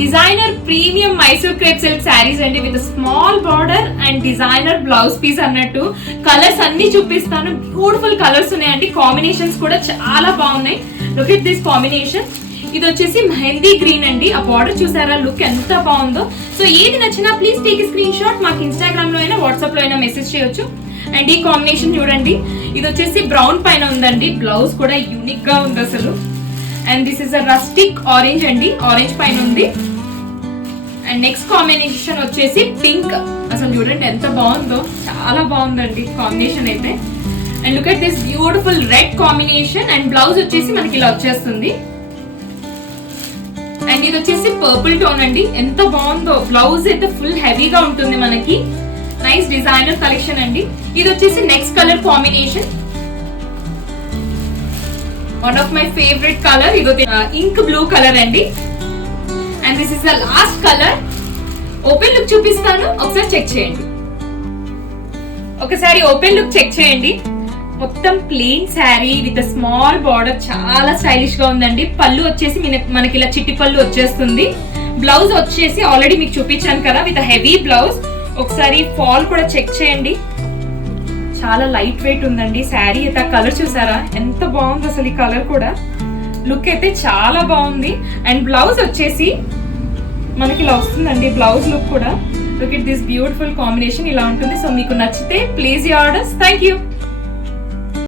Designer premium Mysore crepe silk saris అండి with small border and designer blouse piece అన్నట్టు. Colours అన్ని చూపిస్తాను. బ్యూటిఫుల్ కలర్స్ ఉన్నాయండి. కాంబినేషన్స్ కూడా చాలా బాగున్నాయి. Look at this combination. ఇది వచ్చేసి మెహందీ గ్రీన్ అండి. ఆ బార్డర్ చూసారా, లుక్ ఎంత బాగుందో. సో ఏది నచ్చినా ప్లీజ్ టేక్ స్క్రీన్ షాట్. మాకు ఇన్స్టాగ్రామ్ లో అయినా వాట్సాప్ లో అయినా మెసేజ్ చేయొచ్చు. అండ్ ఈ కాంబినేషన్ చూడండి, ఇది వచ్చేసి బ్రౌన్ పైన ఉందండి. బ్లౌజ్ కూడా యూనిక్ గా ఉంది అసలు. And this is a rustic orange అండి, ఆరెంజ్ పైన ఉంది. అండ్ నెక్స్ట్ కాంబినేషన్ వచ్చేసి పింక్. అసలు చూడండి ఎంత బాగుందో, చాలా బాగుందండి కాంబినేషన్ అయితే. And look at this beautiful red combination. And blouse వచ్చేసి మనకి ఇలా వచ్చేస్తుంది. అండ్ ఇది వచ్చేసి పర్పుల్ టోన్ అండి. ఎంత బాగుందో. బ్లౌజ్ అయితే ఫుల్ హెవీగా ఉంటుంది మనకి. నైస్ డిజైనర్ కలెక్షన్ అండి. ఇది వచ్చేసి next colour combination. One of my favourite colour. ఇది ఇంక్ బ్లూ కలర్ అండి. And this is the last colour. Open look చూపిస్తాను, ఒకసారి చెక్ చేయండి. ఒకసారి ఓపెన్ లుక్ చెక్ చేయండి. మొత్తం plain sari with small border, చాలా స్టైలిష్ గా ఉందండి. పళ్ళు వచ్చేసి మనకి ఇలా చిట్టి పళ్ళు వచ్చేస్తుంది. బ్లౌజ్ వచ్చేసి ఆల్రెడీ మీకు చూపించాను కదా విత్ హెవీ బ్లౌజ్. ఒకసారి ఫాల్ కూడా చెక్ చేయండి. చాలా లైట్ వెయిట్ ఉందండి శారీ అయితే. కలర్ చూసారా ఎంత బాగుంది అసలు. ఈ కలర్ కూడా లుక్ అయితే చాలా బాగుంది. అండ్ బ్లౌజ్ వచ్చేసి మనకి ఇలా వస్తుందండి. బ్లౌజ్ లుక్ కూడా look it this beautiful combination ఇలా ఉంటుంది. సో మీకు నచ్చితే please your orders. Thank you.